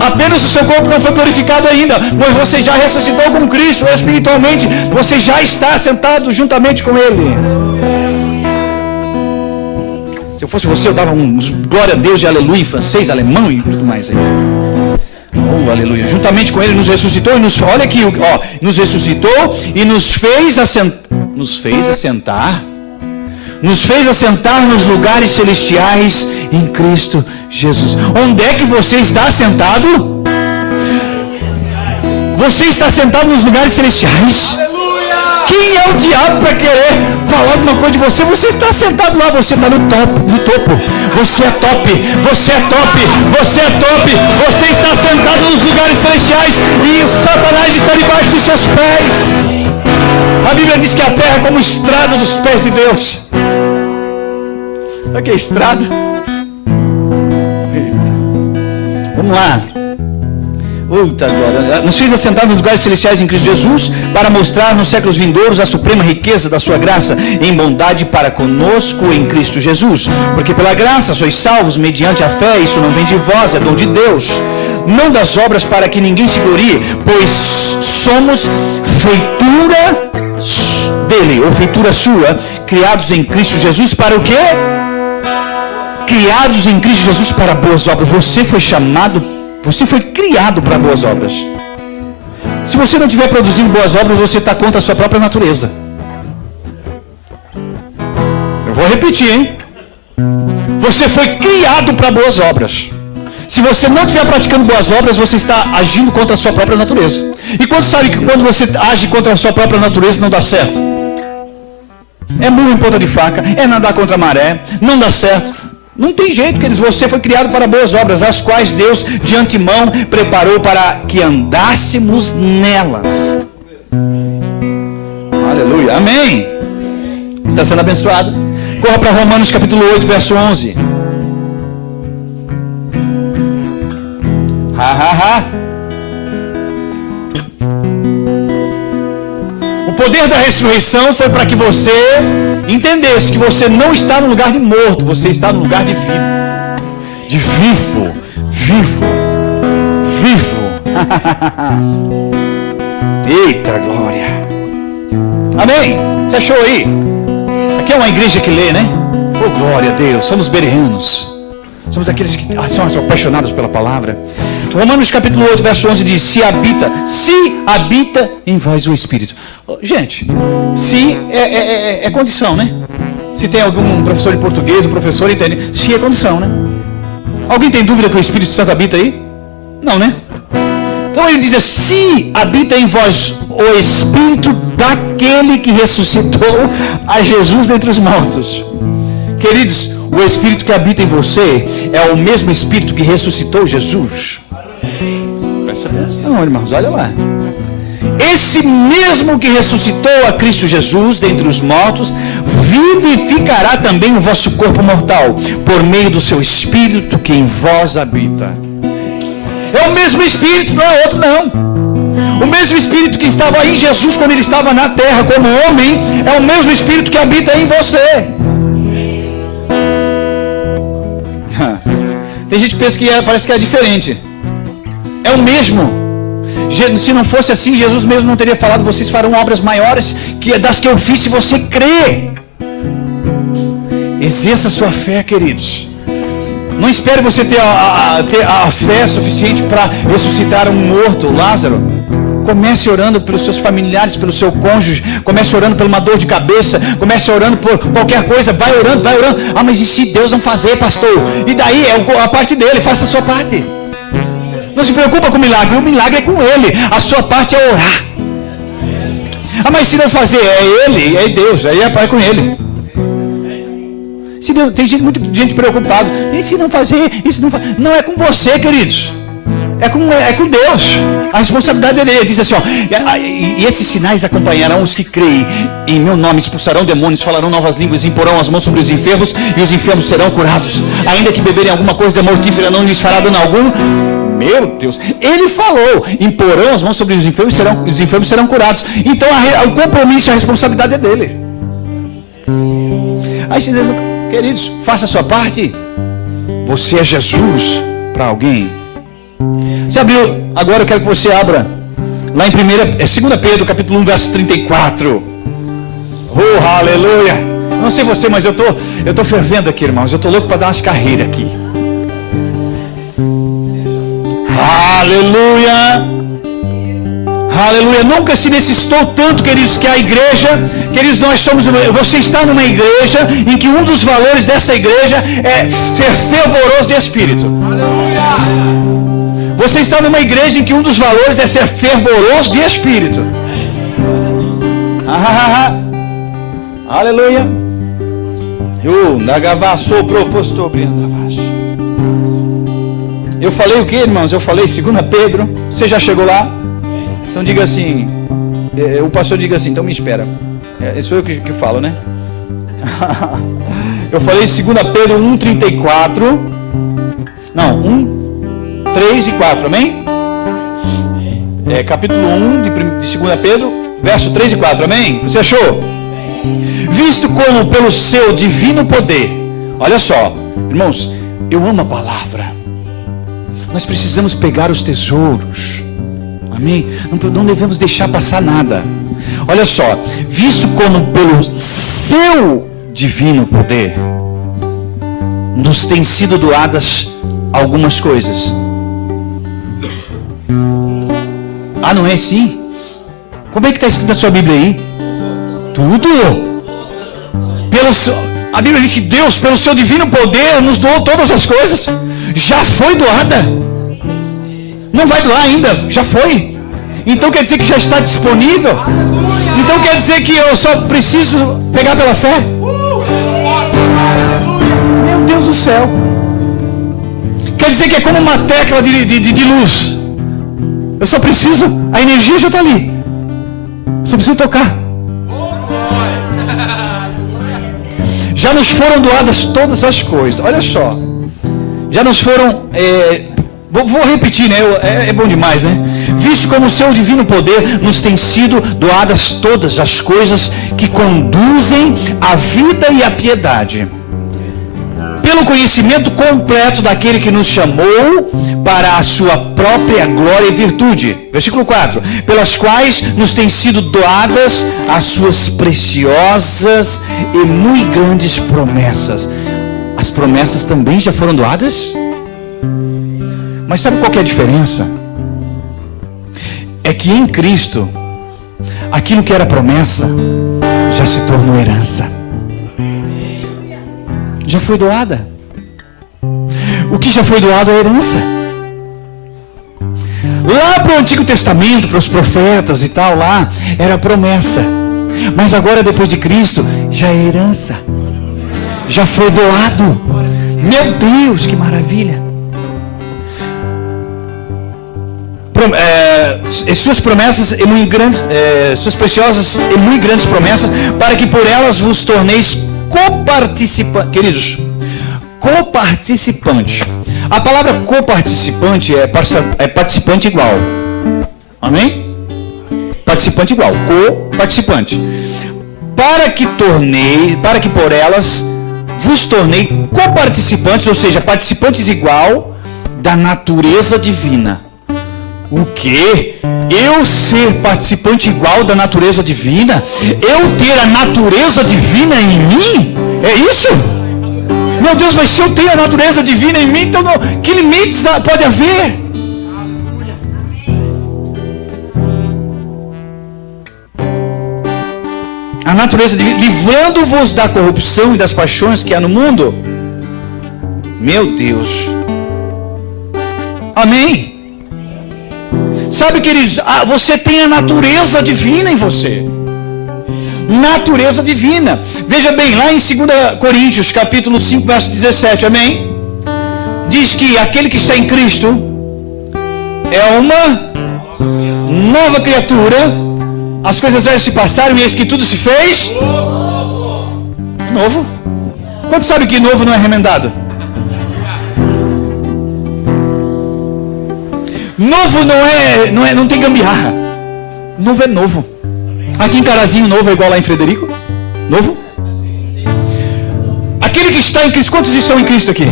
Apenas o seu corpo não foi glorificado ainda, mas você já ressuscitou com Cristo espiritualmente. Você já está sentado juntamente com Ele. Se eu fosse você, eu dava um glória a Deus e aleluia em francês, alemão e tudo mais aí. Oh, aleluia. Juntamente com ele nos ressuscitou e nos, olha aqui, ó, nos ressuscitou e nos fez assentar nos lugares celestiais em Cristo Jesus. Onde é que você está sentado? Você está sentado nos lugares celestiais. Quem é o diabo para querer falar alguma coisa de você? Você está sentado lá, você está no topo. Você é top, você é top, você é top. Você está sentado nos lugares celestiais e o Satanás está debaixo dos seus pés. A Bíblia diz que a terra é como estrada dos pés de Deus. Olha que é estrada. Eita. Vamos lá. Eita glória. Nos fez assentar nos lugares celestiais em Cristo Jesus, para mostrar nos séculos vindouros a suprema riqueza da sua graça em bondade para conosco em Cristo Jesus. Porque pela graça sois salvos mediante a fé, isso não vem de vós, é dom de Deus. Não das obras para que ninguém se glorie, pois somos feitura dele, ou feitura sua, criados em Cristo Jesus para o quê? Criados em Cristo Jesus para boas obras. Você foi chamado, você foi criado para boas obras. Se você não estiver produzindo boas obras, você está contra a sua própria natureza. Eu vou repetir, hein? Você foi criado para boas obras. Se você não estiver praticando boas obras, você está agindo contra a sua própria natureza. E quando sabe que quando você age contra a sua própria natureza não dá certo? É murro em ponta de faca, é nadar contra a maré, não dá certo. Não tem jeito, queridos. Você foi criado para boas obras, as quais Deus de antemão preparou para que andássemos nelas. Aleluia, amém. Está sendo abençoado. Corra para Romanos capítulo 8, verso 11. O poder da ressurreição foi para que você entendesse que você não está no lugar de morto, você está no lugar de vivo. De vivo. Eita glória. Amém? Você achou aí? Aqui é uma igreja que lê, né? Oh glória a Deus, somos bereanos. Somos aqueles que são apaixonados pela palavra. Romanos capítulo 8, verso 11 diz: se habita em vós o Espírito. Gente, se é condição, né? Se tem algum professor de português, o professor entende. Se é condição, né? Alguém tem dúvida que o Espírito Santo habita aí? Não, né? Então ele diz: se habita em vós o Espírito daquele que ressuscitou a Jesus dentre os mortos. Queridos, o Espírito que habita em você é o mesmo Espírito que ressuscitou Jesus. Presta atenção, irmãos, olha lá. Esse mesmo que ressuscitou a Cristo Jesus dentre os mortos, vivificará também o vosso corpo mortal, por meio do seu Espírito que em vós habita. É o mesmo Espírito, não é outro não. O mesmo Espírito que estava em Jesus quando ele estava na terra como homem, é o mesmo Espírito que habita em você. Tem gente que pensa que parece que é diferente. É o mesmo. Se não fosse assim, Jesus mesmo não teria falado: vocês farão obras maiores que das que eu fiz se você crer. Exerça a sua fé, queridos. Não espere você ter a fé suficiente para ressuscitar um morto, Lázaro. Comece orando pelos seus familiares, pelo seu cônjuge. Comece orando por uma dor de cabeça. Comece orando por qualquer coisa. Vai orando. Ah, mas e se Deus não fazer, pastor? E daí é a parte dele, faça a sua parte. Não se preocupa com o milagre é com ele. A sua parte é orar. Ah, mas se não fazer, é ele, é Deus, aí é com ele. Se Deus, tem muita gente preocupada. E se não fazer, não é com você, queridos. É com Deus. A responsabilidade dele. Ele diz assim, ó: e esses sinais acompanharão os que creem em meu nome, expulsarão demônios, falarão novas línguas, imporão as mãos sobre os enfermos e os enfermos serão curados. Ainda que beberem alguma coisa mortífera, não lhes fará dano algum. Meu Deus, ele falou: imporão as mãos sobre os enfermos serão curados. Então o compromisso, a responsabilidade é dele. Aí, queridos, faça a sua parte. Você é Jesus para alguém. Você abriu, agora eu quero que você abra lá em 2 Pedro capítulo 1, verso 34. Oh, aleluia. Não sei você, mas eu tô fervendo aqui, irmãos. Eu tô louco para dar umas carreiras aqui. Aleluia. Aleluia. Nunca se necessitou tanto, queridos, que a igreja, queridos, você está numa igreja em que um dos valores dessa igreja é ser fervoroso de espírito. Aleluia. Você está numa igreja em que um dos valores é ser fervoroso de espírito. Aleluia. Eu falei o que, irmãos? Eu falei 2 Pedro. Você já chegou lá? Então diga assim. O pastor diga assim, então me espera. Sou eu que falo, né? Eu falei 2 Pedro 1:34. Não, 3 e 4, amém? Capítulo 1 de 2 Pedro, verso 3 e 4, amém? Você achou? Visto como pelo seu divino poder, olha só, irmãos, eu amo a palavra. Nós precisamos pegar os tesouros, amém? Não devemos deixar passar nada. Olha só, visto como pelo seu divino poder nos tem sido doadas algumas coisas. Ah, não é assim? Como é que está escrito na sua Bíblia aí? Tudo. A Bíblia diz que Deus, pelo seu divino poder, nos doou todas as coisas. Já foi doada. Não vai doar ainda, já foi. Então quer dizer que já está disponível. Então quer dizer que eu só preciso pegar pela fé. Meu Deus do céu. Quer dizer que é como uma tecla de luz. Eu só preciso, a energia já está ali. Eu só preciso tocar. Já nos foram doadas todas as coisas. Olha só. Já nos foram... Vou repetir, né? É bom demais, né? Visto como o seu divino poder nos tem sido doadas todas as coisas que conduzem à vida e à piedade. Pelo conhecimento completo daquele que nos chamou para a sua própria glória e virtude. Versículo 4. Pelas quais nos têm sido doadas as suas preciosas e muito grandes promessas. As promessas também já foram doadas? Mas sabe qual que é a diferença? É que em Cristo, aquilo que era promessa, já se tornou herança. Já foi doada. O que já foi doado é herança. Lá para o Antigo Testamento, para os profetas e tal, lá, era promessa. Mas agora, depois de Cristo, já é herança. Já foi doado. Meu Deus, que maravilha. Suas promessas e muito grandes, suas preciosas e muito grandes promessas, para que por elas vos torneis coparticipantes. Queridos, coparticipante. A palavra coparticipante é participante igual. Amém? Participante igual. Coparticipante. Para que por elas vos tornei coparticipantes, ou seja, participantes igual da natureza divina. O quê? Eu ser participante igual da natureza divina? Eu ter a natureza divina em mim? É isso? Meu Deus, mas se eu tenho a natureza divina em mim, então que limites pode haver? A natureza divina, livrando-vos da corrupção e das paixões que há no mundo. Meu Deus. Amém? Sabe, queridos, você tem a natureza divina em você. Natureza divina. Veja bem, lá em 2 Coríntios, capítulo 5, verso 17, amém? Diz que aquele que está em Cristo é uma nova criatura. As coisas velhas se passaram e eis que tudo se fez novo. Quanto sabe que novo não é remendado? Novo não tem gambiarra. Novo é novo. Aqui em Carazinho, novo é igual lá em Frederico? Novo? Aquele que está em Cristo, quantos estão em Cristo aqui?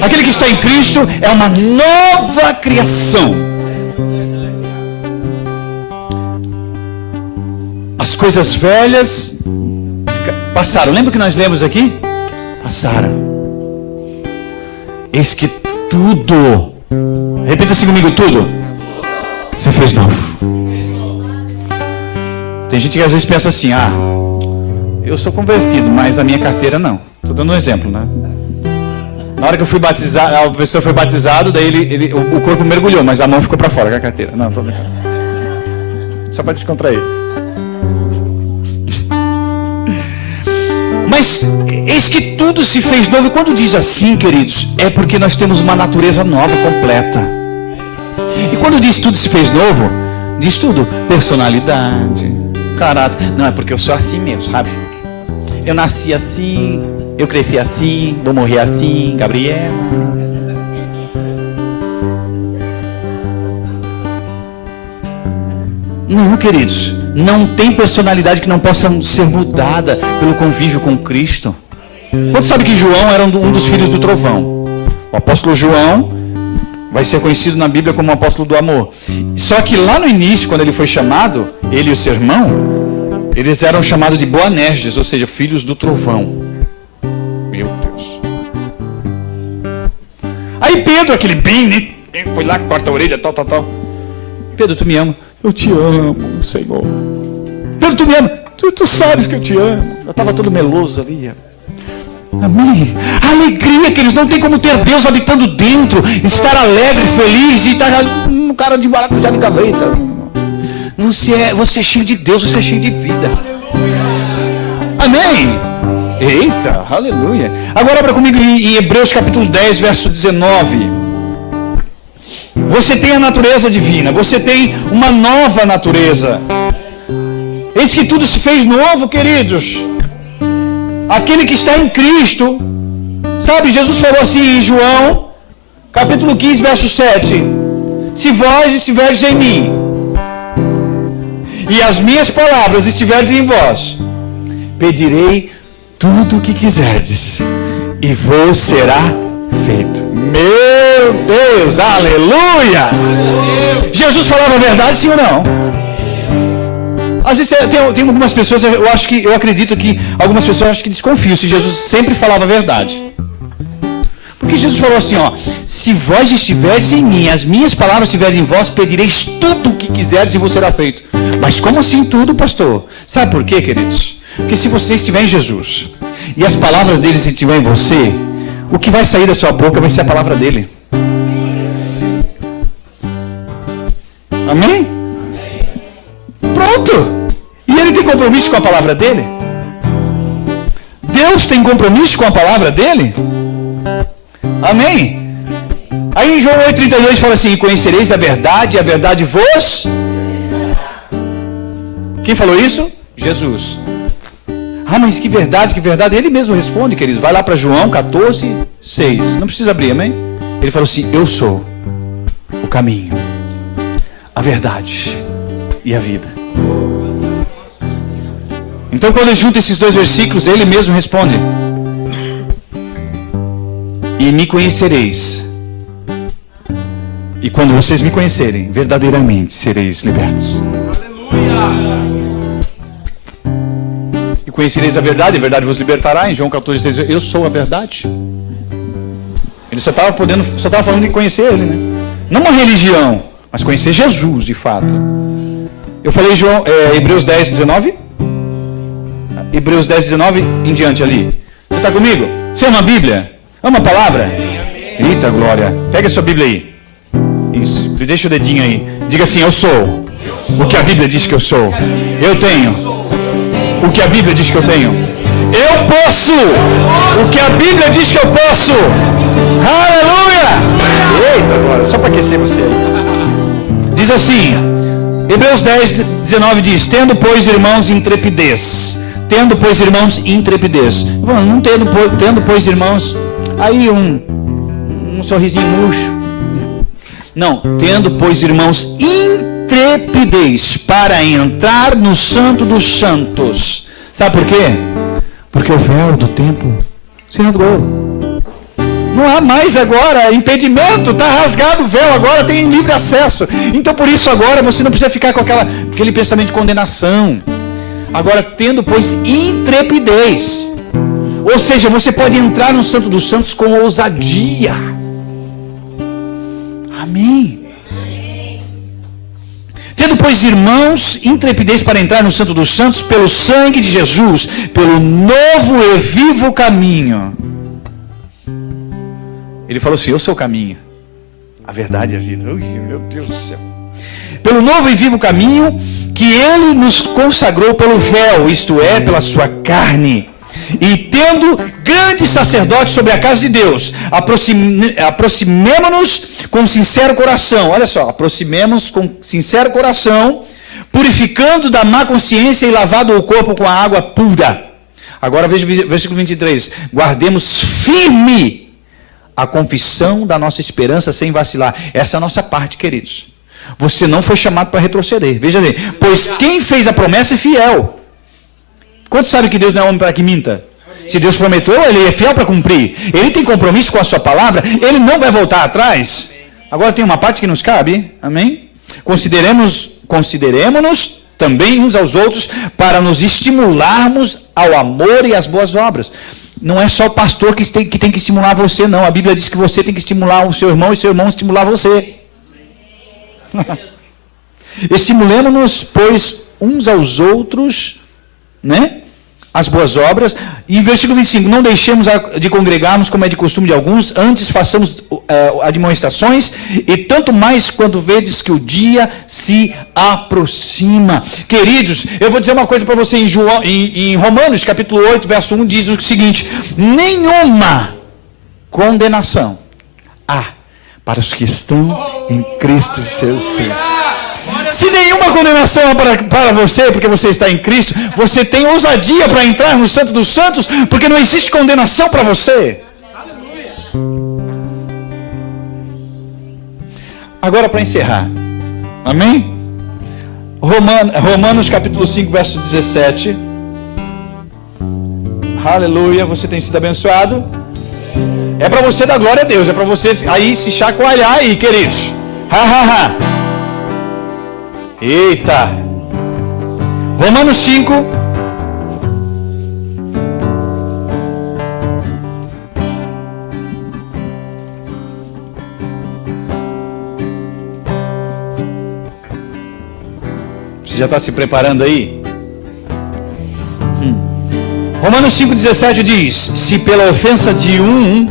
Aquele que está em Cristo é uma nova criação. As coisas velhas passaram. Lembra que nós lemos aqui? Passaram. Eis que tudo, repita assim comigo, tudo se fez novo. Tem gente que às vezes pensa assim, eu sou convertido, mas a minha carteira não. Estou dando um exemplo, né? Na hora que eu fui batizado, a pessoa foi batizada, daí o corpo mergulhou, mas a mão ficou para fora com a carteira. Não, estou brincando. Só para descontrair. Mas eis que tudo se fez novo. E quando diz assim, queridos, é porque nós temos uma natureza nova, completa. E quando diz tudo se fez novo, diz tudo, personalidade, caráter. Não, é porque eu sou assim mesmo, sabe? Eu nasci assim, eu cresci assim, vou morrer assim, Gabriela. Não, queridos, não tem personalidade que não possa ser mudada pelo convívio com Cristo. Quanto sabe que João era um dos filhos do trovão? O apóstolo João vai ser conhecido na Bíblia como o apóstolo do amor. Só que lá no início, quando ele foi chamado, ele e o seu irmão, eles eram chamados de Boanerges, ou seja, filhos do trovão. Meu Deus. Aí Pedro, aquele bem, né? Foi lá, corta a orelha, tal. Pedro, tu me ama? Eu te amo, Senhor. Pedro, tu me ama? Tu sabes que eu te amo. Eu estava todo meloso ali. Amém. A alegria que eles não têm como ter Deus habitando dentro, estar alegre, feliz e estar um cara de maracujá de gaveta. Você é cheio de Deus, você é cheio de vida. Amém. Eita, aleluia. Agora abra comigo em Hebreus capítulo 10, verso 19. Você tem a natureza divina, você tem uma nova natureza. Eis que tudo se fez novo, queridos. Aquele que está em Cristo, sabe, Jesus falou assim em João, capítulo 15, verso 7. Se vós estiverdes em mim, e as minhas palavras estiverdes em vós, pedirei tudo o que quiserdes, e vos será feito. Meu Deus, aleluia! Jesus falava a verdade, sim ou não? Às vezes tem algumas pessoas, eu acredito que algumas pessoas acham que desconfiam se Jesus sempre falava a verdade. Porque Jesus falou assim, ó, se vós estiverdes em mim, as minhas palavras estiverem em vós, pedireis tudo o que quiserdes e vos será feito. Mas como assim tudo, pastor? Sabe por quê, queridos? Porque se você estiver em Jesus e as palavras dele estiverem em você, o que vai sair da sua boca vai ser a palavra dele. Amém? Pronto! E ele tem compromisso com a palavra dele? Deus tem compromisso com a palavra dele? Amém? Aí em João 8,32 fala assim, conhecereis a verdade, e a verdade vos... Quem falou isso? Jesus. Ah, mas que verdade, que verdade. Ele mesmo responde, queridos. Vai lá para João 14, 6. Não precisa abrir, amém? Ele falou assim, eu sou o caminho, a verdade e a vida. Então quando eu junto esses dois versículos, ele mesmo responde. E me conhecereis. E quando vocês me conhecerem, verdadeiramente sereis libertos. Aleluia! E conhecereis a verdade vos libertará. Em João 14, 6, eu sou a verdade. Ele só estava falando de conhecer ele, né? Não uma religião, mas conhecer Jesus de fato. Eu falei Hebreus 10, 19? Hebreus 10, 19 em diante ali. Você está comigo? Você ama a Bíblia? Ama a palavra? Eita glória. Pega a sua Bíblia aí. Isso. Deixa o dedinho aí. Diga assim, eu sou o que a Bíblia diz que eu sou. Eu tenho o que a Bíblia diz que eu tenho. Eu posso o que a Bíblia diz que eu posso. Aleluia! Eita glória. Só para aquecer você aí. Diz assim, Hebreus 10, 19 diz, tendo pois irmãos intrepidez. Tendo pois irmãos intrepidez. Não tendo pois irmãos, aí um sorrisinho murcho. Não, tendo pois irmãos intrepidez para entrar no santo dos santos. Sabe por quê? Porque o véu do templo se rasgou. Não há mais agora impedimento, está rasgado o véu, agora tem livre acesso. Então por isso agora você não precisa ficar com aquele pensamento de condenação. Agora tendo pois intrepidez, ou seja, você pode entrar no Santo dos Santos com ousadia. Amém. Tendo pois irmãos intrepidez para entrar no Santo dos Santos pelo sangue de Jesus, pelo novo e vivo caminho. Ele falou assim, eu sou o caminho, a verdade e a vida. Ui, meu Deus do céu. Pelo novo e vivo caminho que ele nos consagrou pelo véu, isto é, pela sua carne. E tendo grande sacerdote sobre a casa de Deus, aproximemo-nos com sincero coração. Olha só, aproximemos com sincero coração, purificando da má consciência e lavado o corpo com a água pura. Agora veja o versículo 23. Guardemos firme a confissão da nossa esperança sem vacilar. Essa é a nossa parte, queridos. Você não foi chamado para retroceder. Veja bem, pois quem fez a promessa é fiel. Quantos sabem que Deus não é homem para que minta? Se Deus prometeu, ele é fiel para cumprir. Ele tem compromisso com a sua palavra, ele não vai voltar atrás. Agora tem uma parte que nos cabe, amém? Consideremos-nos também uns aos outros para nos estimularmos ao amor e às boas obras. Não é só o pastor que tem que estimular você, não. A Bíblia diz que você tem que estimular o seu irmão e seu irmão estimular você. Estimulemos-nos, pois, uns aos outros, né? as boas obras. E versículo 25, não deixemos de congregarmos como é de costume de alguns, antes façamos admoestações, e tanto mais quando vedes que o dia se aproxima. Queridos, eu vou dizer uma coisa para você em Romanos, capítulo 8, verso 1, diz o seguinte: nenhuma condenação há para os que estão em Cristo Jesus. Se nenhuma condenação é para você, porque você está em Cristo, você tem ousadia para entrar no Santo dos Santos, porque não existe condenação para você. Agora, para encerrar, amém? Romanos capítulo 5, verso 17. Aleluia, você tem sido abençoado. É para você dar glória a Deus, é para você aí se chacoalhar aí, queridos. Eita! Romanos 5. Você já está se preparando aí? Romanos 5,17 diz: se pela ofensa de um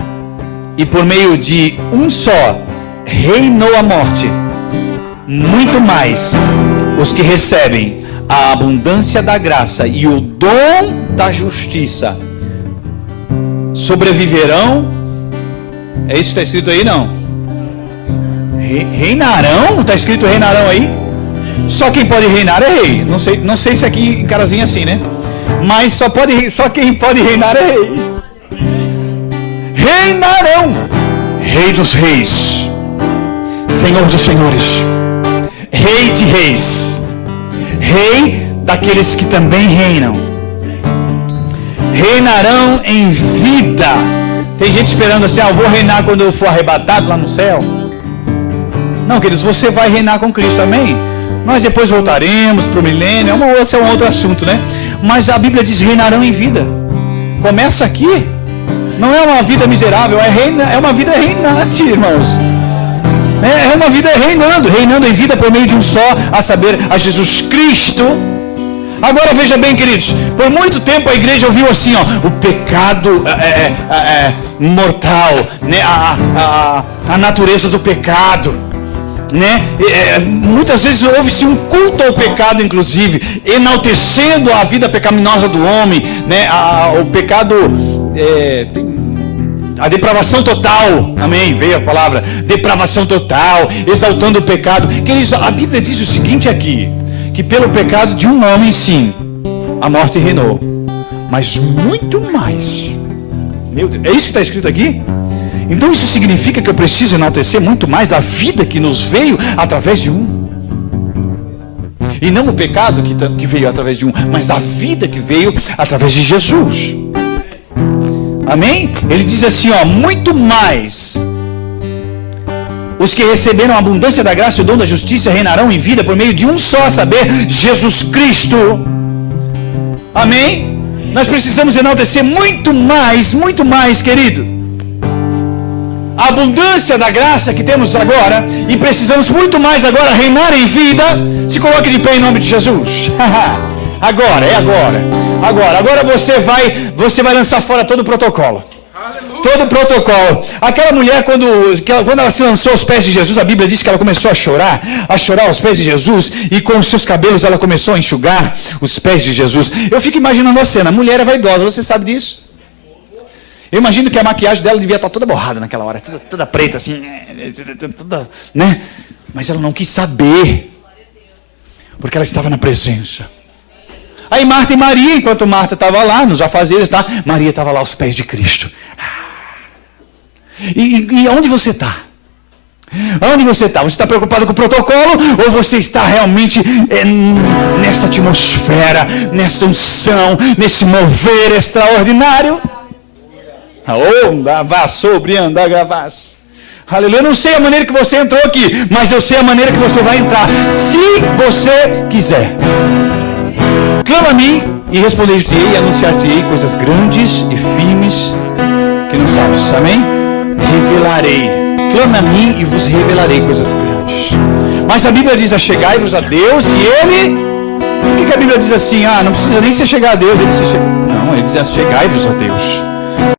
e por meio de um só reinou a morte, muito mais os que recebem a abundância da graça e o dom da justiça sobreviverão. É isso que está escrito aí, não? Reinarão? Está escrito reinarão aí? Só quem pode reinar é rei. Não sei se aqui em Carazinho é assim, né? Mas só quem pode reinar é rei. Reinarão. Rei dos reis, Senhor dos senhores, Rei de reis, Rei daqueles que também reinam. Reinarão em vida. Tem gente esperando assim: eu vou reinar quando eu for arrebatado lá no céu. Não, queridos, você vai reinar com Cristo, amém? Nós depois voltaremos para o milênio, esse é um outro assunto, né? Mas a Bíblia diz: reinarão em vida. Começa aqui. Não é uma vida miserável, é uma vida reinante, irmãos. É uma vida reinando em vida por meio de um só, a saber, a Jesus Cristo. Agora veja bem, queridos, por muito tempo a igreja ouviu assim, o pecado mortal, né? A natureza do pecado, né? Muitas vezes houve-se um culto ao pecado, inclusive, enaltecendo a vida pecaminosa do homem, né? O pecado, a depravação total, amém, veio a palavra, depravação total, exaltando o pecado. Queridos, a Bíblia diz o seguinte aqui, que pelo pecado de um homem, sim, a morte reinou, mas muito mais, meu Deus, é isso que está escrito aqui? Então isso significa que eu preciso enaltecer muito mais a vida que nos veio através de um, e não o pecado que veio através de um, mas a vida que veio através de Jesus. Amém? Ele diz assim, muito mais os que receberam a abundância da graça e o dom da justiça reinarão em vida por meio de um só, a saber, Jesus Cristo. Amém? Nós precisamos enaltecer muito mais, querido, a abundância da graça que temos agora, e precisamos muito mais agora reinar em vida. Se coloque de pé em nome de Jesus. Agora você vai lançar fora todo o protocolo. Aleluia. Todo o protocolo. Aquela mulher, quando ela se lançou aos pés de Jesus, a Bíblia diz que ela começou a chorar aos pés de Jesus, e com os seus cabelos ela começou a enxugar os pés de Jesus. Eu fico imaginando a cena. A mulher é vaidosa, você sabe disso? Eu imagino que a maquiagem dela devia estar toda borrada naquela hora, toda preta assim, toda, né? Mas ela não quis saber, porque ela estava na presença. Aí Marta e Maria, enquanto Marta estava lá nos afazeres, tá? Maria estava lá aos pés de Cristo. E onde você está? Onde você está? Você está preocupado com o protocolo? Ou você está realmente nessa atmosfera, nessa unção, nesse mover extraordinário? Aleluia. Eu não sei a maneira que você entrou aqui, mas eu sei a maneira que você vai entrar, se você quiser. Clama a mim e responder-te-ei e anunciar-te-ei coisas grandes e firmes que não sabes. Amém? Revelarei. Clama a mim e vos revelarei coisas grandes. Mas a Bíblia diz: achegai-vos a Deus, e Ele... Por que a Bíblia diz assim? Não precisa nem se chegar a Deus, Ele se chega. Não. Não, ele diz: chegai-vos a Deus.